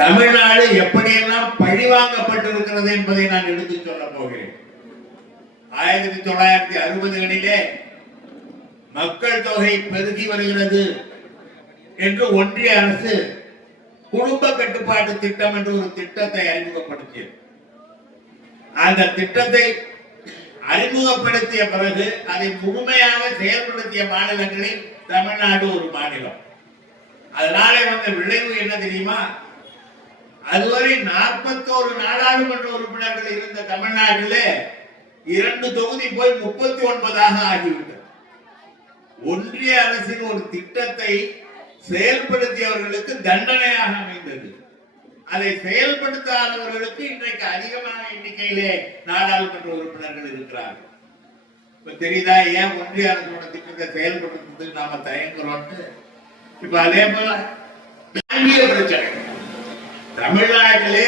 தமிழ்நாடு எப்படியெல்லாம் பழிவாங்கப்பட்டிருக்கிறது என்பதை நான் எடுத்து சொல்ல போகிறேன். ஆயிரத்தி தொள்ளாயிரத்தி அறுபதுகளிலே மக்கள் தொகை பெருகி வருகிறது என்று ஒன்றிய அரசு குடும்ப கட்டுப்பாட்டு திட்டம் என்று ஒரு திட்டத்தை அறிமுகப்படுத்தியது. அந்த திட்டத்தை அறிமுகப்படுத்திய பிறகு அதை முழுமையாக செயல்படுத்திய மாநிலங்களில் தமிழ்நாடு ஒரு மாநிலம். அதனாலே வந்த விளைவு என்ன தெரியுமா? அதுவரை நாற்பத்தோரு நாடாளுமன்ற உறுப்பினர்கள் இருந்த தமிழ்நாட்டிலே இரண்டு தொகுதி போய் முப்பத்தி ஒன்பதாக ஆகிவிட்டது. ஒன்றிய அரசின் ஒரு திட்டத்தை செயல்படுத்தியவர்களுக்கு தண்டனையாக அமைந்தது. அதை செயல்படுத்தாதவர்களுக்கு இன்றைக்கு அதிகமான எண்ணிக்கையிலே நாடாளுமன்ற உறுப்பினர்கள் இருக்கிறார்கள். இப்ப தெரியுதா ஏன் ஒன்றிய அரசோட திட்டத்தை செயல்படுத்துறதுக்கு நாம தயங்குறோம்னு? இப்ப அதே போல ஆங்கில பிரச்சனை. தமிழ்நாட்டிலே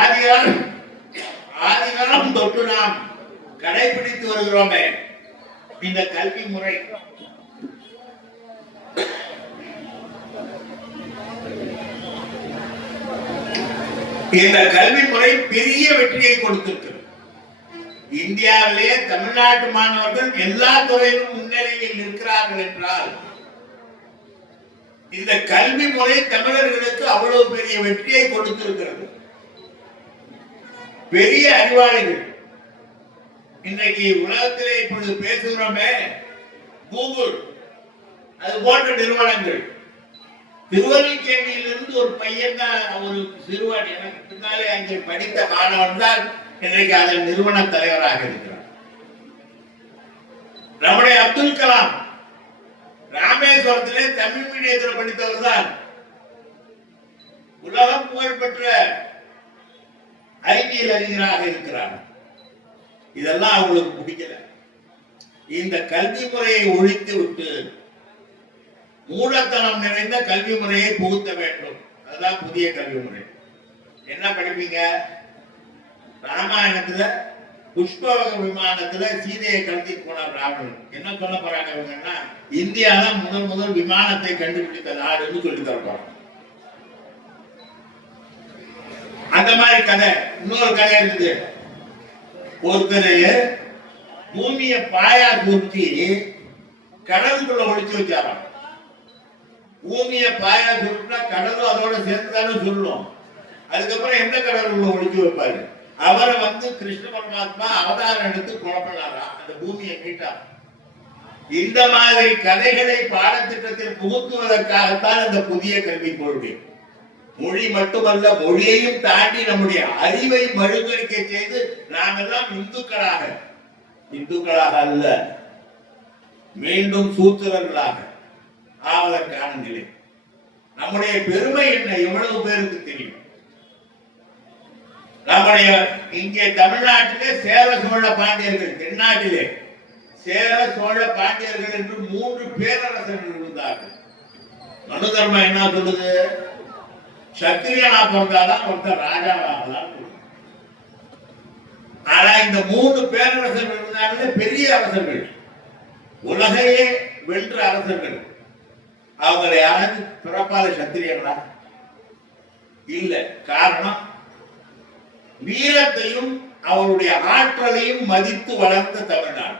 ஆதிகாலம் ஆதிகாலம் தொட்டு நாம் கடைபிடித்து வருகிறோமே. இந்த கல்வி முறை. இந்த கல்வி முறை பெரிய வெற்றியை கொடுத்திருக்கு. இந்தியாவிலே தமிழ்நாட்டு மாணவர்கள் எல்லா துறையிலும் முன்னிலையில் இருக்கிறார்கள் என்றால் இந்த கல்வி முறை தமிழர்களுக்கு அவ்வளவு பெரிய வெற்றியை கொடுத்திருக்கிறது. பெரிய அறிவாளிகள். இன்றைக்கு உலகத்திலே இப்பொழுது பேசுகிறோமே கூகுள். அது போன்ற நிறுவனங்கள். திருவல்லிக்கேணியிலிருந்து ஒரு பையன் தான் ஒரு சிறுவன். எனக்கு பின்னாலே அங்கே படித்த மாணவன் தான் இன்றைக்கு அதன் நிறுவன தலைவராக இருக்கிறார் நம்முடைய அப்துல் கலாம் ராமேஸ்வரத்திலே தமிழ் மீடியத்தில் படித்தவர் தான். உலகம் புகழ்பெற்ற அறிவியல் அறிஞராக இருக்கிறார். இதெல்லாம் அவங்களுக்கு பிடிக்கல. இந்த கல்வி முறையை ஒழித்து விட்டு மூலத்தனம் நிறைந்த கல்வி முறையை புகுத்த வேண்டும். அதுதான் புதிய கல்வி முறை. என்ன படிப்பீங்க? ராமாயணத்துல புஷ்பவக விமானத்துல சீதையை கடத்திட்டு போன பிராமணன் என்ன சொல்ல போறாங்க இவங்கன்னா? இந்தியால முதல் முதல் விமானத்தை கண்டுபிடித்த நாடுன்னு சொல்லி தரப்போம் அந்த மாதிரி கதை இன்னொரு கதை இருந்தது ஒருத்தர் பூமியை பாயா குத்தி கடலுக்குள்ள ஒழிச்சு வச்சாராம். பூமியை பாயா சுருட்டினா கடலும் அதோட சேர்ந்து தானே சொல்லும். அதுக்கப்புறம் எந்த கடலுக்குள்ள ஒழிச்சு வைப்பாரு? அவரை வந்து கிருஷ்ண பரமாத்மா அவதாரம் எடுத்து குழப்பினாரா அந்த பூமியை மீட்டார் இந்த மாதிரி கதைகளை பாடத்திட்டத்தில் புகுத்துவதற்காகத்தான் இந்த புதிய கல்விக் கொள்கை. மொழி மட்டுமல்ல மொழியையும் தாண்டி நம்முடைய அறிவை மழுங்கடிக்க செய்து நாம் எல்லாம் இந்துக்களாக இந்துக்களாக அல்ல மீண்டும் சூத்திரர்களாக ஆவதற்கான நிலை. நம்முடைய பெருமை என்ன? எவ்வளவு பேருக்கு தெரியும்? நம்முடைய இங்கே தமிழ்நாட்டிலே சேர சோழ பாண்டியர்கள் தென்னாட்டிலே சேர சோழ பாண்டியர்கள் என்று மூன்று பேரரசர்கள் இருந்தார்கள். மனு தர்மம் என்ன சொல்லுது? சத்திரியனா பிறந்தாதான் ஒருத்தர் ராஜாவாகலாம் ஆனா இந்த மூணு பேரரசர்கள் இருந்தாங்களே பெரிய அரசர்கள். உலகையே வென்ற அரசர்கள். அவங்களை யாராவது பிறப்பாத சத்திரியங்களா இல்ல. காரணம் வீரத்தையும் அவருடைய ஆற்றலையும் மதித்து வளர்ந்த தமிழ்நாடு.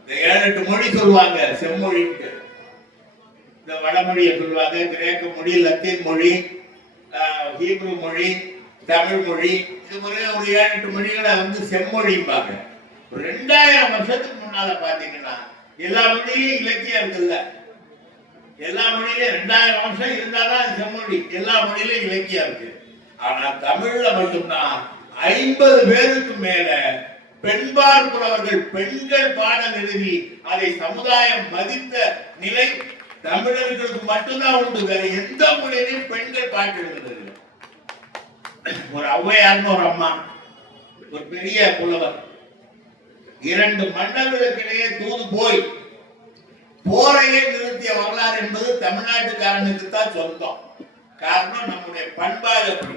இந்த ஏழு எட்டு மொழி சொல்லுவாங்க செம்மொழிக்கு இந்த வடமொழியை சொல்லுவாங்க கிரேக்க மொழி லத்தீன் மொழி ஹீப்ரு மொழி தமிழ் மொழி இது மாதிரி ஒரு ஏழு எட்டு மொழிகளை வந்து செம்மொழிம்பாங்க. ஒரு ரெண்டாயிரம் வருஷத்துக்கு முன்னால பாத்தீங்கன்னா எல்லா மொழியிலையும் இலக்கியம் இருக்குல்ல. எல்லா மொழியிலையும் ரெண்டாயிரம் வருஷம் இருந்தாதான் செம்மொழி. எல்லா மொழியிலையும் இலக்கியம் இருக்கு. ஆனா தமிழ்ல மட்டும்தான் ஐம்பது பேருக்கு மேல பெண்பார் புலவர்கள் பெண்கள் பாடல் எழுதி அதை சமுதாயம் மதித்த நிலை தமிழர்களுக்கு மட்டும்தான் உண்டு. வேற எந்த மொழியிலையும் பெண்கள் பாட்டு எழுதுறது ஒரு ஔவையார்னு ஒரு அம்மா ஒரு பெரிய புலவர். இரண்டு மன்னர்களுக்கிடையே தூது போய் போரையே நிறுத்திய வரலாறு என்பது தமிழ்நாட்டுக்காரனுக்கு தான் சொந்தம். காரணம் நம்முடைய பண்பாடு அப்படி.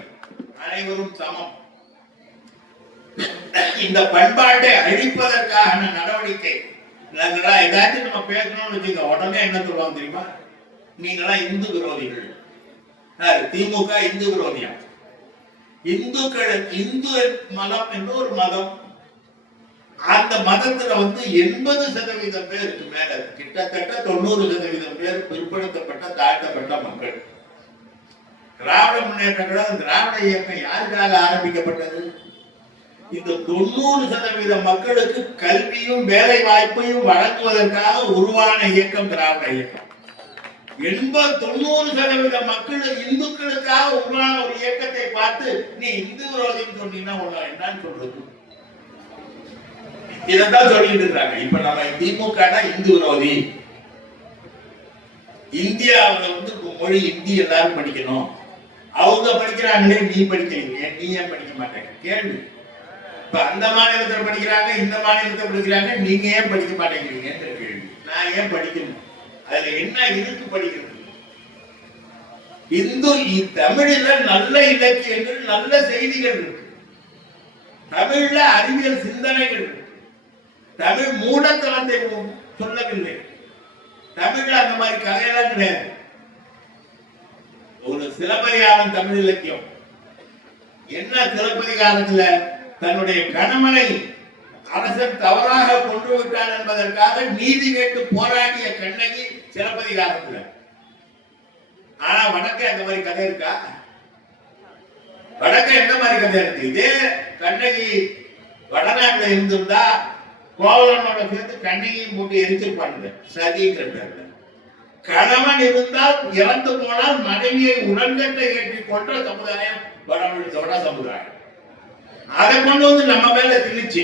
அனைவரும் சமம். இந்த பண்பாட்டை அழிப்பதற்கான நடவடிக்கை. நாங்களா ஏதாச்சும் நம்ம பேசணும்னு வச்சுக்க உடனே என்ன சொல்லுவாங்க தெரியுமா? நீங்களா இந்து விரோதிகள். திமுக இந்து விரோதியா? இந்துக்கள் இந்து மதம் என்று ஒரு மதம். அந்த மதத்துல வந்து எண்பது சதவீதம் பேருக்கு மேல கிட்டத்தட்ட தொண்ணூறு சதவீதம் பேர் பிற்படுத்தப்பட்ட தாழ்த்தப்பட்ட மக்கள். திராவிட முன்னேற்ற கழகம் திராவிட இயக்கம் யாருக்காக ஆரம்பிக்கப்பட்டது? இந்த தொண்ணூறு சதவீத மக்களுக்கு கல்வியும் வேலை வாய்ப்பையும் வழங்குவதற்காக உருவான இயக்கம் திராவிட இயக்கம். எண்பது தொண்ணூறு சதவீத மக்கள் இந்துக்களுக்காக உருவான ஒரு இயக்கத்தை பார்த்து நீ இந்து விரோதின்னு சொன்னீங்கன்னா உன்னை என்னன்னு சொல்றது? இதைத்தான் சொல்லிட்டு இருக்காங்க. இப்ப நம்ம திமுக இந்து விரோதி இந்தியாவில் வந்து மொழி இந்தி எல்லாரும் படிக்கணும். அவங்க படிக்கிறாங்களே நீ படிக்கிறீங்க நீ ஏன் படிக்க மாட்டேங்க? கேள்வி. இப்ப அந்த மாநிலத்தில் படிக்கிறாங்க இந்த மாநிலத்தில் படிக்கிறாங்க நீங்க ஏன் படிக்க மாட்டேங்கிறீங்கன்ற கேள்வி. நான் ஏன் படிக்கணும்? அதுல என்ன இருக்கு படிக்கிறது? இந்து தமிழில் தமிழில நல்ல இலக்கியங்கள் நல்ல செய்திகள் இருக்கு. தமிழ்ல அறிவியல் சிந்தனைகள் இருக்கு. தமிழ் மூடத்தனத்தை சொல்லவில்லை. தமிழ்ல அந்த மாதிரி கதையெல்லாம் கிடையாது. ஒரு சிலப்பதிகாரம் தமிழ் இலக்கியம். என்ன சிலப்பதிகாரத்துல? தன்னுடைய கணவனை அரசன் தவறாக கொண்டு விட்டான் என்பதற்காக நீதி கேட்டு போராடிய கண்ணகி சிலப்பதிகாரத்துல. ஆனா வடக்க அந்த மாதிரி கதை இருக்கா? வடக்க எந்த மாதிரி கதை இருக்கு? இதே கண்ணகி வடநாட்டுல இருந்திருந்தா கோவலனோட சேர்த்து கண்ணகியும் போட்டு எரிச்சிருப்பாங்க சதிங்கிற பேர்ல கணவன் இருந்தால் இறந்து போனால் மனைவியை உடன்கட்டை ஏற்றி கொன்ற சமுதாயம் வடமொழித்தோட சமுதாயம். அதை கொண்டு வந்து நம்ம மேல திணிச்சு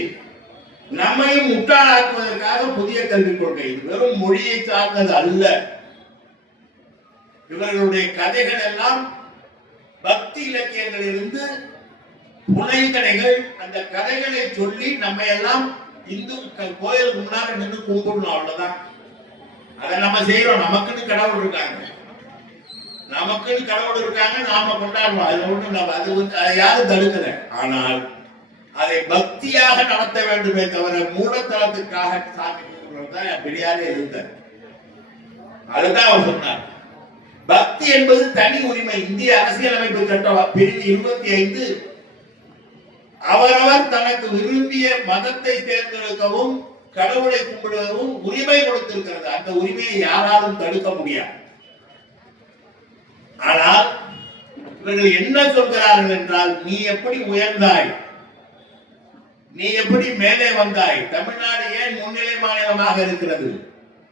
நம்மையும் முட்டாளாக்குவதற்காக புதிய கல்விக் கொள்கை. இது வெறும் மொழியை சார்ந்தது அல்ல. இவர்களுடைய கதைகள் எல்லாம் பக்தி இலக்கியங்களிலிருந்து புனைகதைகள் அந்த கதைகளை சொல்லி நம்ம எல்லாம் இந்து கோயிலுக்கு முன்னாடி நின்று கும்பிடணும் அவ்வளவுதான். அதை நம்ம செய்யறோம் நமக்குன்னு கடவுள் இருக்காங்க. நமக்குன்னு கடவுள் இருக்காங்க நாம கொண்டாடுவோம். அதுல ஒண்ணு நம்ம அது வந்து அதை யாரும் தடுக்கல. ஆனால் அதை பக்தியாக நடத்த வேண்டுமே தவிர மூலத்தலத்துக்காக சாமி கும்பிடுறதுதான் பெரியாரே இருந்தார் அதுதான் அவர் சொன்னார். பக்தி என்பது தனி உரிமை. இந்திய அரசியலமைப்பு சட்டம் பிரிவு இருபத்தி ஐந்து அவரவர் தனக்கு விரும்பிய மதத்தை தேர்ந்தெடுக்கவும் கடவுளை கும்பிடுவதும் உரிமை கொடுத்திருக்கிறது. அந்த உரிமையை யாராலும் தடுக்க முடியாது. ஆனால் இவர்கள் என்ன சொல்கிறார்கள் என்றால் நீ எப்படி உயர்ந்தாய்? நீ எப்படி மேலே வந்தாய்? தமிழ்நாடு ஏன் முன்னிலை மாநிலமாக இருக்கிறது?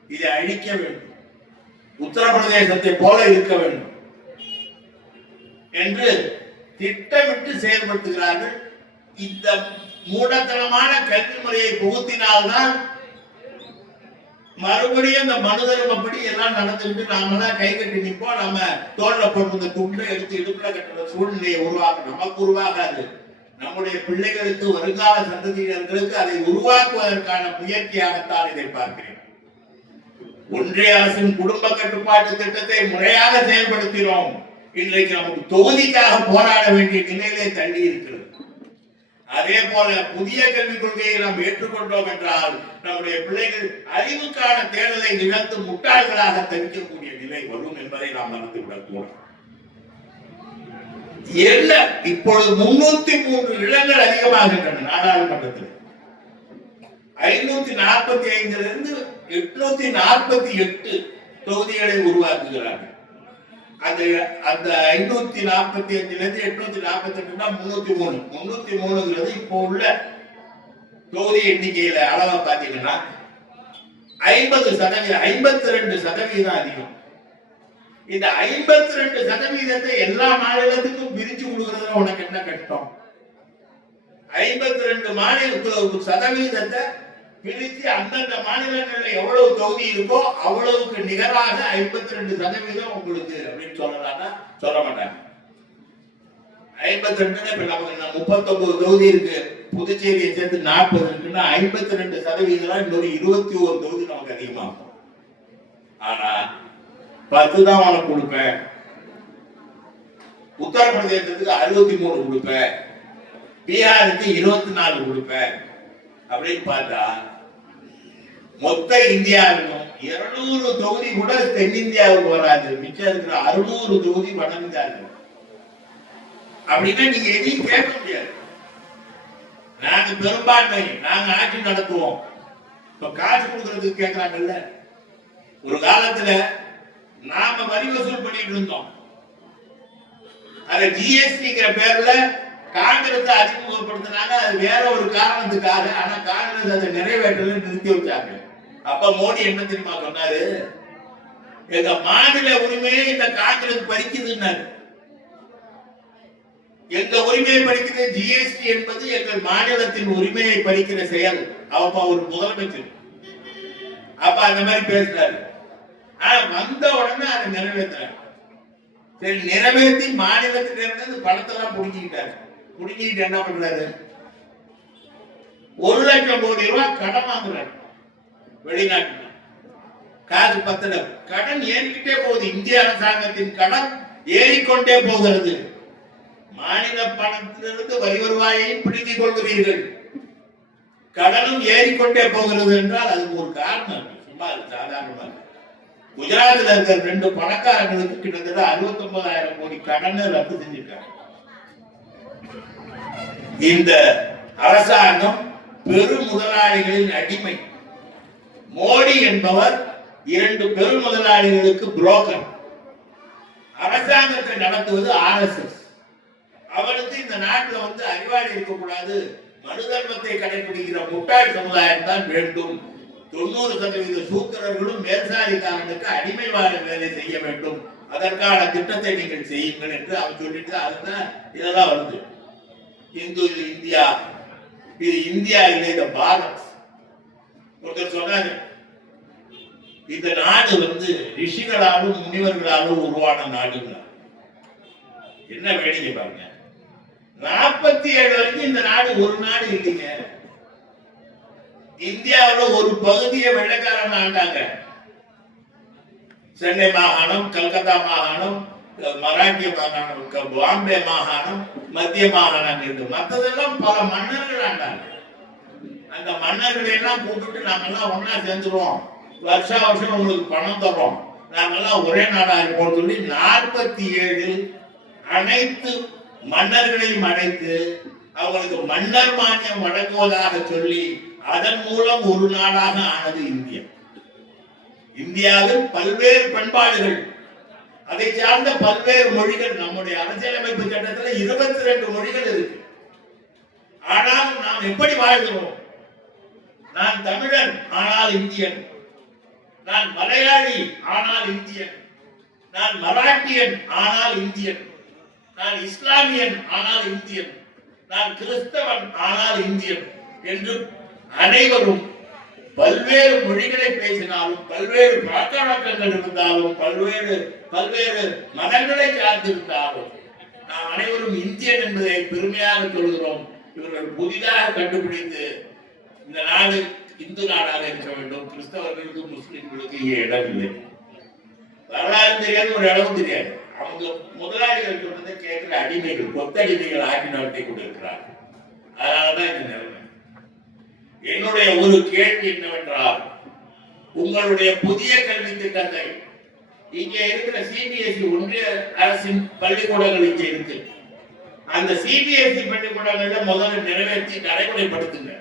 இதை அழிக்க வேண்டும். உத்தரப்பிரதேசத்தை போல இருக்க வேண்டும் என்று திட்டமிட்டு செயல்படுத்துகிறார்கள் இந்த மூடத்தனமான கல்வி முறையை புகுத்தினால்தான் மறுபடியும் இந்த மனு தர்மப்படி எல்லாம் நடந்துக்கிட்டு நாமெல்லாம் கை கட்டி நிற்போம் நம்ம தோல்ல போட்டிருந்த துண்டை எடுத்து இடுப்புல கட்டுற சூழ்நிலையை உருவாக்க நமக்கு உருவாகாது. நம்முடைய பிள்ளைகளுக்கு வருங்கால சந்ததியினர்களுக்கு அதை உருவாக்குவதற்கான முயற்சியாகத்தான் இதை பார்க்கிறேன். ஒன்றிய அரசின் குடும்ப கட்டுப்பாட்டு திட்டத்தை முறையாக செயல்படுத்தினோம். இன்றைக்கு நமக்கு தொகுதிக்காக போராட வேண்டிய நிலையிலே தள்ளி இருக்கிறது அதே போல புதிய கல்விக் கொள்கையை நாம் ஏற்றுக்கொண்டோம் என்றால் நம்முடைய பிள்ளைகள் அறிவுக்கான தேடலை நிகழ்த்து முட்டாள்களாக தவிக்கக்கூடிய நிலை வரும் என்பதை நாம் மறந்து கூடாது. என்ன இப்பொழுது முன்னூத்தி மூன்று இடங்கள் அதிகமாகின்றன நாடாளுமன்றத்தில். ஐநூத்தி நாற்பத்தி ஐந்துல இருந்து எட்நூத்தி நாற்பத்தி எட்டு தொகுதிகளை உருவாக்குகிறார்கள். அந்த அந்த ஐநூத்தி நாற்பத்தி அஞ்சுல இருந்து எட்நூத்தி நாற்பத்தி எட்டுனா முன்னூத்தி மூணு. முன்னூத்தி மூணுங்கிறது இப்போ உள்ள தொகுதி எண்ணிக்கையில அளவை பாத்தீங்கன்னா ஐம்பது சதவீதம் ஐம்பத்தி ரெண்டு சதவீதம் அதிகம். இந்த ஐம்பத்தி ரெண்டு சதவீதத்தை எல்லா மாநிலத்துக்கும் பிரிச்சு கொடுக்கறதுல உனக்கு என்ன கஷ்டம்? ஐம்பத்தி ரெண்டு மாநில சதவீதத்தை பிரித்து அந்தந்த மாநிலங்களில் எவ்வளவு தொகுதி இருக்கோ அவ்வளவுக்கு நிகராக ஐம்பத்தி ரெண்டு சதவீதம் உங்களுக்கு அப்படின்னு சொல்லலாம்னா சொல்ல மாட்டாங்க. ஐம்பத்தி ரெண்டுன்னா இப்ப நமக்கு முப்பத்தொன்பது தொகுதி இருக்கு. புதுச்சேரியை சேர்த்து நாற்பது இருக்குன்னா ஐம்பத்தி ரெண்டு சதவீதம் இன்னொரு இருபத்தி ஒரு தொகுதி நமக்கு அதிகமாகும். ஆனா பத்து தான் உனக்கு கொடுப்பேன். உத்தரப்பிரதேசத்துக்கு அறுபத்தி மூணு கொடுப்பேன். பீகாருக்கு இருபத்தி நாலு கொடுப்பேன். அப்படின்னு பார்த்தா மொத்த இந்தியாவிலும் இருநூறு தொகுதி கூட தென்னிந்தியாவுக்கு வராது. மிச்சம் இருக்கிற அறுநூறு தொகுதி வட இந்தியாவுக்கு அப்படின்னா நீங்க எதையும் கேட்க முடியாது. நாங்க பெரும்பான்மை நாங்க ஆட்சி நடத்துவோம். இப்ப காசு கொடுக்கறதுக்கு கேட்கறாங்கல்ல ஒரு காலத்துல நாம வரி வசூல் பண்ணிட்டு இருந்தோம். அத ஜிஎஸ்டிங்கிற பேர்ல காங்கிரஸ் அறிமுகப்படுத்தினாங்க அது வேற ஒரு காரணத்துக்காக ஆனா காங்கிரஸ் அதை நிறைவேற்றல நிறுத்தி வச்சாங்க அப்ப மோடி என்ன தெரியுமா சொன்னாரு? எங்க மாநில உரிமையை இந்த காங்கிரஸ் பறிக்குதுன்னாரு. எங்க உரிமையை பறிக்கிற ஜிஎஸ்டி என்பது எங்கள் மாநிலத்தின் உரிமையை பறிக்கிற செயல். அவப்ப ஒரு முதலமைச்சர். அப்ப அந்த மாதிரி பேசுறாரு. ஆனா வந்த உடனே அதை நிறைவேற்றுறாரு. சரி நிறைவேற்றி மாநிலத்திலிருந்து பணத்தை எல்லாம் பிடிச்சிக்கிட்டாரு புடுங்கிக்கிட்டாரு என்ன பண்றாரு? ஒரு லட்சம் கோடி ரூபாய் கடன் வாங்குறாரு. வெளிநாட்டு காசு பத்தல. கடன் ஏறிக்கிட்டே போகுது. இந்திய அரசாங்கத்தின் கடன் ஏறிக்கொண்டே போகிறது. மாநில பணத்திலிருந்து வரி வருவாயையும் பிடித்துக் கொள்கிறீர்கள். கடனும் ஏறிக்கொண்டே போகிறது என்றால் அதுக்கு ஒரு காரணம் சும்மா அது குஜராத்தில் இருக்கிற ரெண்டு பணக்காரங்களுக்கு கிட்டத்தட்ட அறுபத்தி ஒன்பதாயிரம் கோடி கடன் ரத்து செஞ்சிருக்காங்க. இந்த அரசாங்கம் பெரும் முதலாளிகளின் அடிமை. மோடி என்பவர் இரண்டு பெரும் முதலாளிகளுக்கு புரோக்கர் அரசாங்கத்தை நடத்துவது ஆர்எஸ்எஸ் அவனுக்கு இந்த நாட்டில் வந்து அறிவாளி இருக்கக்கூடாது. மனு தர்மத்தை கடைபிடிக்கிற முட்டாள் சமுதாயம் தான் வேண்டும். தொண்ணூறு சதவீத சூத்திரர்களும் மேல்சாதிக்காரனுக்கு அடிமை வாழ வேலை செய்ய வேண்டும். அதற்கான திட்டத்தை நீங்கள் செய்யுங்கள் என்று அவன் சொல்லிட்டு அதுதான் இதெல்லாம் வருது. இந்து இந்தியா. இது இந்தியா இல்லை இந்த பாரத். ஒருத்தர் சொன்னாரு இந்த நாடு வந்து ரிஷிகளாலும் முனிவர்களாலும் உருவான நாடுங்களா என்ன வேடிக்கை பாருங்க. நாற்பத்தி ஏழு வரைக்கும் இந்த நாடு ஒரு நாடு இல்லைங்க. இந்தியாவுல ஒரு பகுதியை வெள்ளைக்காரன் ஆண்டாங்க. சென்னை மாகாணம் கல்கத்தா மாகாணம் மராட்டிய மாகாணம் பாம்பே மாகாணம் மத்திய மாகாணம் இருக்கு. மற்றதெல்லாம் பல மன்னர்கள் ஆண்டாங்க. அந்த மன்னர்களை எல்லாம் கூப்பிட்டு நாங்கெல்லாம் ஒன்னா செஞ்சுருவோம் வருஷா வருஷம் உங்களுக்கு பணம் தரோம் நாங்கெல்லாம் ஒரே நாடா இருப்போம் சொல்லி நாற்பத்தி ஏழில் அனைத்து மன்னர்களையும் அழைத்து அவங்களுக்கு மன்னர் மானியம் வழங்குவதாக சொல்லி அதன் மூலம் ஒரு நாடாக ஆனது இந்தியா. இந்தியாவில் பல்வேறு பண்பாடுகள் அதை சார்ந்த பல்வேறு மொழிகள் நம்முடைய அரசியலமைப்பு சட்டத்தில் இருபத்தி ரெண்டு மொழிகள் இருக்கு. ஆனால் நாம் எப்படி வாழ்கிறோம்? நான் தமிழன் ஆனால் இந்தியன். நான் மலையாளி ஆனால் இந்தியன். நான் மராட்டியன் ஆனால் இந்தியன். நான் இஸ்லாமியன் ஆனால் இந்தியன். நான் கிறிஸ்தவன் ஆனால் இந்தியன். என்று அனைவரும் பல்வேறு மொழிகளை பேசினாலும் பல்வேறு பழக்க வழக்கங்கள் இருந்தாலும் பல்வேறு பல்வேறு மதங்களை சார்ந்திருந்தாலும் நாம் அனைவரும் இந்தியன் என்பதை பெருமையாக சொல்கிறோம். இவர்கள் புதிதாக கண்டுபிடித்து இந்த நாடு இந்து நாடாக இருக்க வேண்டும். கிறிஸ்தவர்களுக்கு முஸ்லிம்களுக்கு இங்கே இடம் இல்லை. வரலாறு தெரியாது ஒரு இடம் தெரியாது. அவங்க முதலாளிகள் சொல்றதை கேட்கிற அடிமைகள் கொத்தடிமைகள் ஆட்சி நடத்தி கொண்டிருக்கிறார்கள். அதனாலதான் இந்த நிலைமை. என்னுடைய ஒரு கேள்வி என்னவென்றால் உங்களுடைய புதிய கல்வி திட்டத்தை இங்கே இருக்கிற சிபிஎஸ்இ ஒன்றிய அரசின் பள்ளிக்கூடங்கள் இங்கே இருக்கு. அந்த சிபிஎஸ்இ பள்ளிக்கூடங்கள்ல முதல்ல நிறைவேற்றி நடைமுறைப்படுத்துங்க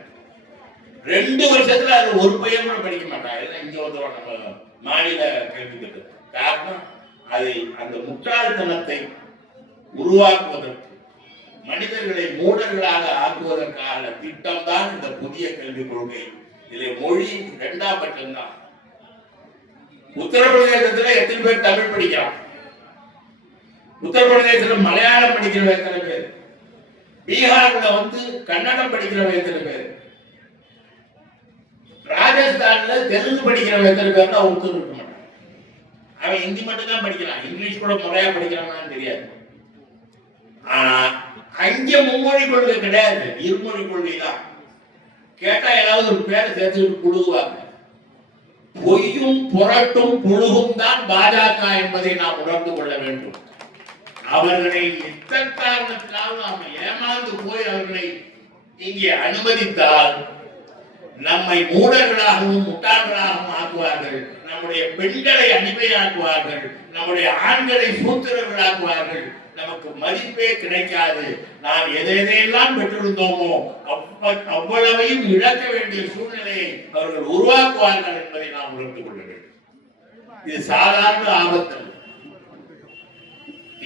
ரெண்டு வருஷத்துல அது ஒரு பையன் கூட படிக்க மாட்டாங்க இங்க வந்துடும் நம்ம மாநில கல்வி திட்டம் காரணம் அதை அந்த முட்டாள்தனத்தை உருவாக்குவதற்கு மனிதர்களை மூடர்களாக ஆக்குவதற்கான திட்டம் தான் இந்த புதிய கல்விக் கொள்கை. இதில் மொழி இரண்டாம் பட்சம்தான். உத்தரப்பிரதேசத்துல எத்தனை பேர் தமிழ் படிக்கிறான் உத்தரப்பிரதேசத்துல மலையாளம் படிக்கிறவ எத்தனை பேர்? பீகார்ல வந்து கன்னடம் படிக்கிறவ எத்தனை பேர்? ராஜஸ்தான்ல தெலுங்கு படிக்கிறவ எத்தனை பேர்னா உத்தரவு இருக்க மாட்டான். அவன் ஹிந்தி மட்டும் தான் படிக்கிறான். இங்கிலீஷ் கூட முறையா படிக்கிறானான்னு தெரியாது. ஆனா அங்க மும்மொழி கொள்கை கிடையாது. இருமொழி கொள்கை தான் கேட்டா ஏதாவது ஒரு பேரை சேர்த்துக்கிட்டு புழுகுவாங்க. பொய்யும் புரட்டும் புழுகும் தான் பாஜக என்பதை நாம் உணர்ந்து கொள்ள வேண்டும். அவர்களை எந்த காரணத்தினால் நாம் ஏமாந்து போய் அவர்களை இங்கே அனுமதித்தால் நம்மை மூடர்களாகவும் முட்டாள்களாகவும் ஆக்குவார்கள். நம்முடைய பெண்களை அடிமையாக்குவார்கள். நம்முடைய ஆண்களை சூத்திரர்களாக்குவார்கள். நமக்கு மதிப்பே கிடைக்காது. நாம் எதை எதையெல்லாம் பெற்றிருந்தோமோ அவ்வளவையும் இழக்க வேண்டிய சூழ்நிலையை அவர்கள் உருவாக்குவார்கள் என்பதை நாம் உணர்ந்து கொள்ள வேண்டும். இது சாதாரண ஆபத்து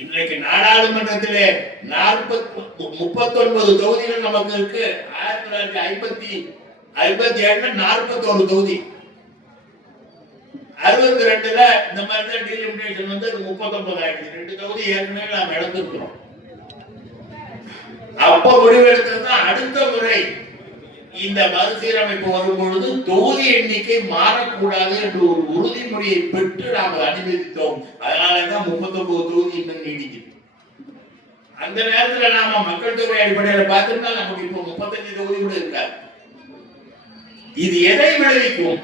இன்றைக்கு நாடாளுமன்றத்திலே நாற்பத்தி முப்பத்தொன்பது தொகுதிகள் நமக்கு இருக்கு. ஆயிரத்தி தொள்ளாயிரத்தி ஐம்பத்தி ஐம்பத்தி ஏழுல நாற்பத்தோரு தொகுதி. அறுபத்தி ரெண்டுல இந்த மாதிரி தான் டீலிமினேஷன் வந்து அது முப்பத்தொன்பது ஆயிடுச்சு ரெண்டு தொகுதி ஏற்கனவே நாம் இழந்துருக்கிறோம் அப்ப முடிவெடுத்தது தான் அடுத்த முறை இந்த மறுசீரமைப்பு வரும் பொழுது தொகுதி எண்ணிக்கை மாறக்கூடாது என்று ஒரு உறுதிமொழியை பெற்று நாம் அனுமதித்தோம். அதனாலதான் முப்பத்தொன்பது தொகுதி இன்னும் நீடிக்குது. அந்த நேரத்துல நாம மக்கள் தொகை அடிப்படையில பார்த்திருந்தா நமக்கு இப்போ முப்பத்தஞ்சு தொகுதி கூட இருக்காது. இது எதை விளைவிக்கும்?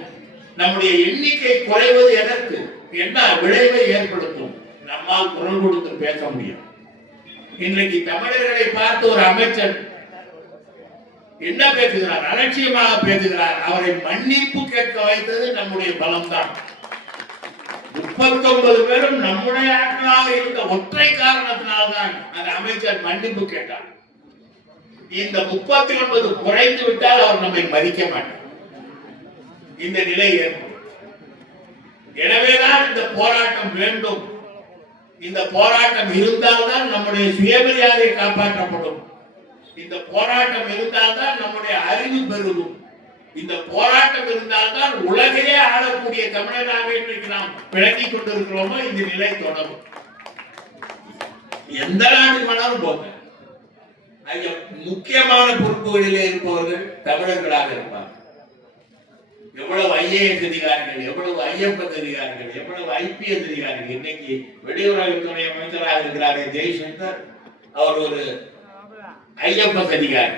நம்முடைய எண்ணிக்கை குறைவது எதற்கு? என்ன விளைவை ஏற்படுத்தும்? நம்மால் குரல் கொடுத்து பேச முடியும். இன்றைக்கு தமிழர்களை பார்த்து ஒரு அமைச்சர் என்ன பேசுகிறார்? அலட்சியமாக பேசுகிறார். அவரை மன்னிப்பு கேட்க வைத்தது நம்முடைய பலம்தான். முப்பத்தொன்பது பேரும் நம்முடைய ஆட்களாக இருந்த ஒற்றை காரணத்தினால்தான் அந்த அமைச்சர் மன்னிப்பு கேட்டார். இந்த முப்பத்தி ஒன்பது குறைந்து விட்டால் அவர் நம்மை மதிக்க மாட்டார். இந்த நிலை ஏற்படும். எனவேதான் இந்த போராட்டம் வேண்டும். இந்த போராட்டம் இருந்தால்தான் நம்முடைய சுயமரியாதை காப்பாற்றப்படும். இந்த போராட்டம் இருந்தால்தான் நம்முடைய அறிவு பெருகும். இந்த போராட்டம் இருந்தால்தான் உலகையே ஆளக்கூடிய தமிழனாக இன்றைக்கு நாம் விளங்கிக் கொண்டிருக்கிறோமோ இந்த நிலை தொடரும். எந்த நாடு வேணாலும் போங்க. முக்கியமான பொறுப்புகளிலே இருப்பவர்கள் தமிழர்களாக இருப்பார்கள். எவ்வளவு ஐஏஎஸ் அதிகாரிகள் எவ்வளவு ஐஎஃப்எஸ் அதிகாரிகள் எவ்வளவு ஐபிஎஸ் அதிகாரிகள் இன்னைக்கு வெளியுறவுத்துறை அமைச்சராக இருக்கிறார் ஜெய்சங்கர். அவர் ஒரு ஐஎஃப்எஸ் அதிகாரி.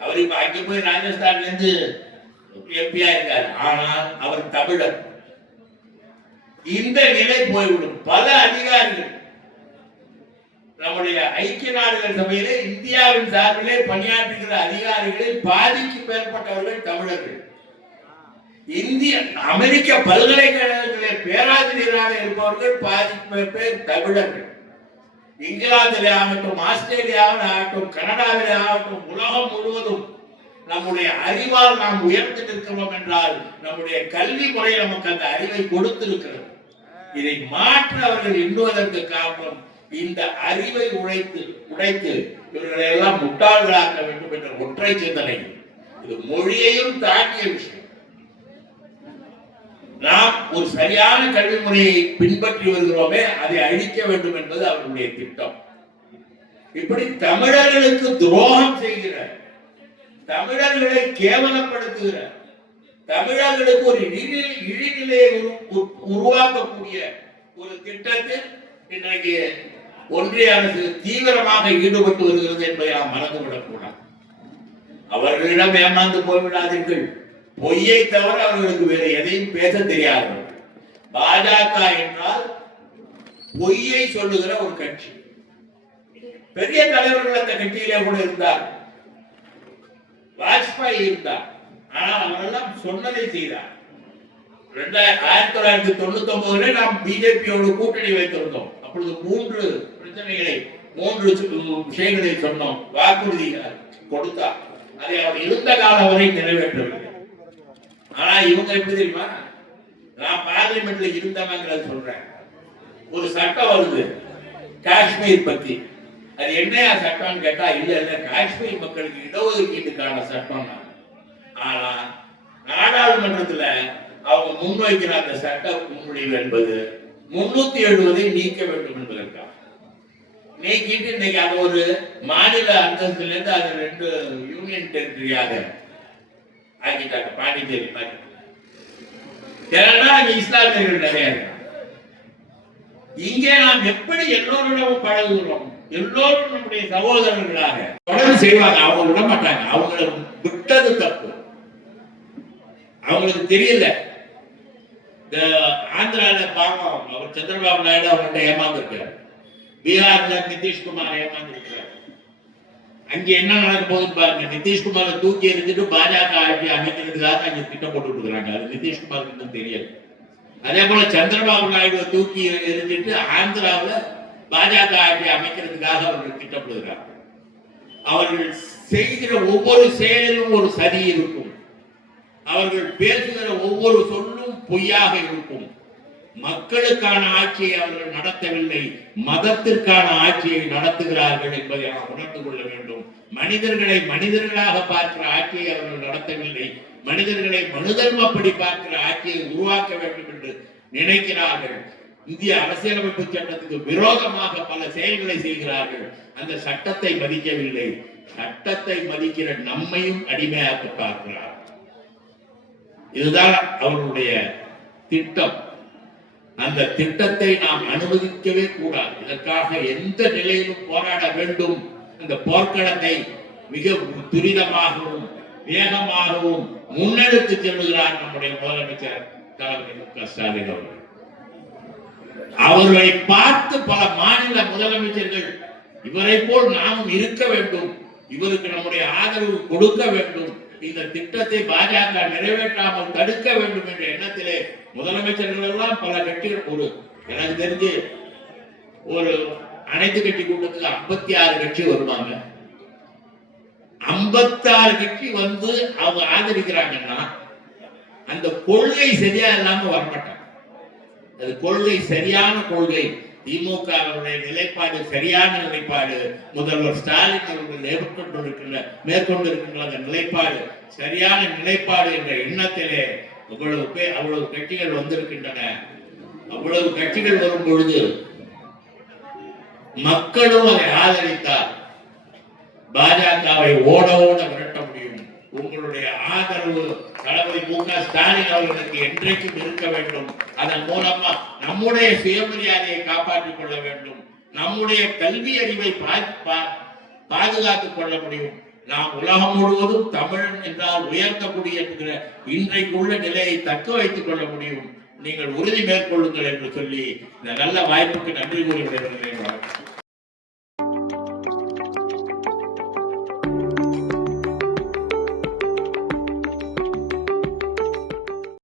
அவர் இப்ப அங்க போய் ராஜஸ்தான்ல இருந்து எம்பியா இருக்காரு. ஆனால் அவர் தமிழர். இந்த நிலை போய்விடும். பல அதிகாரிகள் நம்முடைய ஐக்கிய நாடுகள் சபையிலே இந்தியாவின் சார்பிலே பணியாற்றுகிற அதிகாரிகளில் பாதிக்கு மேற்பட்டவர்கள் தமிழர்கள். இந்திய அமெரிக்க பல்கலைக்கழகத்திலே பேராசிரியராக இருப்பவர்கள் பாதிக்கு பேர் தமிழர்கள். இங்கிலாந்திலே ஆகட்டும் ஆஸ்திரேலியாவில் ஆகட்டும் கனடாவிலே ஆகட்டும் உலகம் முழுவதும் நம்முடைய அறிவால் நாம் உயர்ந்து நிற்கிறோம் என்றால் நம்முடைய கல்வி முறை நமக்கு அந்த அறிவை கொடுத்திருக்கிறது. இதை மாற்ற அவர்கள் எண்ணுவதற்கு காரணம் இந்த அறிவை உழைத்து உடைத்து இவர்களை எல்லாம் முட்டாள்களாக்க வேண்டும் என்ற ஒற்றை சிந்தனை. இது மொழியையும் தாண்டிய விஷயம். நாம் ஒரு சரியான கல்வி முறையை பின்பற்றி வருகிறோமே அதை அழிக்க வேண்டும் என்பது அவர்களுடைய திட்டம். இப்படி தமிழர்களுக்கு துரோகம் செய்கிற தமிழர்களை கேவலப்படுத்துகிற தமிழர்களுக்கு ஒரு இழிநிலையை உருவாக்கக்கூடிய ஒரு திட்டத்தில் இன்றைக்கு ஒன்றிய அரசு தீவிரமாக ஈடுபட்டு வருகிறது என்பதை நாம் மறந்துவிடக் கூடாது அவர்களிடம் ஏமாந்து போய்விடாதீர்கள். பொய்யை தவிர அவர்களுக்கு வேறு எதையும் பேச தெரியாது. பாஜக என்றால் பொய்யை சொல்லுகிற ஒரு கட்சி. பெரிய தலைவர்கள் அந்த கட்சியிலே கூட இருந்தார். வாஜ்பாய் இருந்தார். ஆனால் அவரெல்லாம் சொன்னதை செய்தார். ரெண்டாயிரத்தி ஆயிரத்தி தொள்ளாயிரத்தி தொண்ணூத்தி ஒன்பதுல நாம் பிஜேபியோடு கூட்டணி வைத்திருந்தோம். அப்பொழுது மூன்று பிரச்சனைகளை மூன்று விஷயங்களை சொன்னோம். வாக்குறுதி கொடுத்தார். அதை அவர் இருந்த காலம் வரை நிறைவேற்றவில்லை. ஆனா இவங்க எப்படி தெரியுமா? நான் பார்லிமெண்ட்ல இருந்தவங்கிறத சொல்றேன். ஒரு சட்டம் வருது காஷ்மீர் பத்தி. அது என்னையா சட்டம்னு கேட்டா இல்ல இல்ல காஷ்மீர் மக்களுக்கு இடஒதுக்கீட்டுக்கான சட்டம் ஆனா நாடாளுமன்றத்துல அவங்க முன்வைக்கிற அந்த சட்ட முன்மொழிவு என்பது முன்னூத்தி எழுபதை நீக்க வேண்டும் என்பதற்காக. நீக்கிட்டு இன்னைக்கு அது ஒரு மாநில அந்தஸ்துல இருந்து அது ரெண்டு யூனியன் டெரிட்டரியாக ஆக்கிட்டாங்க. பாண்டிச்சேரி மாதிரி ஏன்னா அங்க இஸ்லாமியர்கள் நிறைய இங்கே நாம் எப்படி எல்லோரிடமும் பழகுகிறோம்? எல்லோரும் நம்முடைய சகோதரர்களாக தொடர்ந்து செய்வாங்க. அவங்க விட மாட்டாங்க. அவங்கள விட்டது தப்பு. அவங்களுக்கு தெரியல. இந்த ஆந்திரால பாவம் அவர் சந்திரபாபு நாயுடு அவர்கிட்ட ஏமாந்துருக்காரு. பீகார்ல நிதிஷ்குமார் ஏமாந்துருக்காரு அங்க என்ன நடக்க போகுதுன்னு பாருங்க. நிதிஷ்குமாரை தூக்கி எறிஞ்சிட்டு பாஜக ஆட்சி அமைக்கிறதுக்காக அங்க திட்டம் போட்டு இருக்கிறாங்க அது நிதிஷ்குமாருக்கு இன்னும் தெரியாது. அதே போல சந்திரபாபு நாயுடுவை தூக்கி எரிஞ்சிட்டு ஆந்திராவில் பாஜக ஆட்சி அமைக்கிறதுக்காக அவர்கள் திட்டமிடுகிறார்கள் அவர்கள் செய்கிற ஒவ்வொரு செயலிலும் ஒரு சதி இருக்கும். அவர்கள் பேசுகிற ஒவ்வொரு சொல்லும் பொய்யாக இருக்கும். மக்களுக்கான ஆட்சியை அவர்கள் நடத்தவில்லை. மதத்திற்கான ஆட்சியை நடத்துகிறார்கள் என்பதை நாம் உணர்ந்து கொள்ள வேண்டும். மனிதர்களை மனிதர்களாக பார்க்கிற ஆட்சியை அவர்கள் நடத்தவில்லை. மனிதர்களை மனுதர்மப்படி பார்க்கிற ஆட்சியை உருவாக்க வேண்டும் என்று நினைக்கிறார்கள். இந்திய அரசியலமைப்பு சட்டத்துக்கு விரோதமாக பல செயல்களை செய்கிறார்கள். அந்த சட்டத்தை மதிக்கவில்லை. சட்டத்தை மதிக்கிற நம்மையும் அடிமையாக பார்க்கிறார். இதுதான் அவர்களுடைய திட்டம். அந்த திட்டத்தை நாம் அனுமதிக்கவே கூடாது. இதற்காக எந்த நிலையிலும் போராட வேண்டும். அந்த போர்க்களத்தை மிக துரிதமாகவும் வேகமாகவும் முன்னெடுத்து செல்லுகிறார் நம்முடைய முதலமைச்சர் தளபதி மு க ஸ்டாலின் அவர்கள். அவர்களை பார்த்து பல மாநில முதலமைச்சர்கள் இவரை போல் நாமும் இருக்க வேண்டும். இவருக்கு நம்முடைய ஆதரவு கொடுக்க வேண்டும். இந்த திட்டத்தை பாஜக நிறைவேற்றாமல் தடுக்க வேண்டும் என்ற எண்ணத்திலே முதலமைச்சர்கள் எல்லாம் பல கட்சிகள் ஒரு எனக்கு தெரிஞ்சு ஒரு அனைத்து கட்சி கூட்டத்துக்கு ஐம்பத்தி ஆறு கட்சி வருவாங்க. ஐம்பத்தாறு கட்சி வந்து அவங்க ஆதரிக்கிறாங்கன்னா அந்த கொள்கை சரியா இல்லாம வரமாட்டாங்க. அது கொள்கை சரியான கொள்கை. திமுக அவருடைய நிலைப்பாடு சரியான நிலைப்பாடு. முதல்வர் ஸ்டாலின் அவர்கள் மேற்கொண்டிருக்கின்ற மேற்கொண்டிருக்கின்ற அந்த நிலைப்பாடு சரியான நிலைப்பாடு என்ற எண்ணத்திலே அவ்வளவு பேர் அவ்வளவு கட்சிகள் வந்திருக்கின்றன. அவ்வளவு கட்சிகள் வரும் பொழுது மக்களும் அதை ஆதரித்தார் பாஜகவை ஓட ஓட விரட்ட முடியும். உங்களுடைய ஆதரவு தளபதி மு க. ஸ்டாலின் அவர்களுக்கு என்றைக்கும் இருக்க வேண்டும். அதன் மூலமா நம்முடைய சுயமரியாதையை காப்பாற்றிக் கொள்ள வேண்டும். நம்முடைய கல்வி அறிவை பா- பா- பாதுகாத்துக் கொள்ள முடியும். நாம் உலகம் முழுவதும் தமிழ் என்றால் உயர்த்தக்கூடிய என்கிற இன்றைக்குள்ள நிலையை தக்க வைத்துக் கொள்ள முடியும். நீங்கள் உறுதி மேற்கொள்ளுங்கள் என்று சொல்லி இந்த நல்ல வாய்ப்புக்கு நன்றி கூறி விடைபெறுகிறேன்.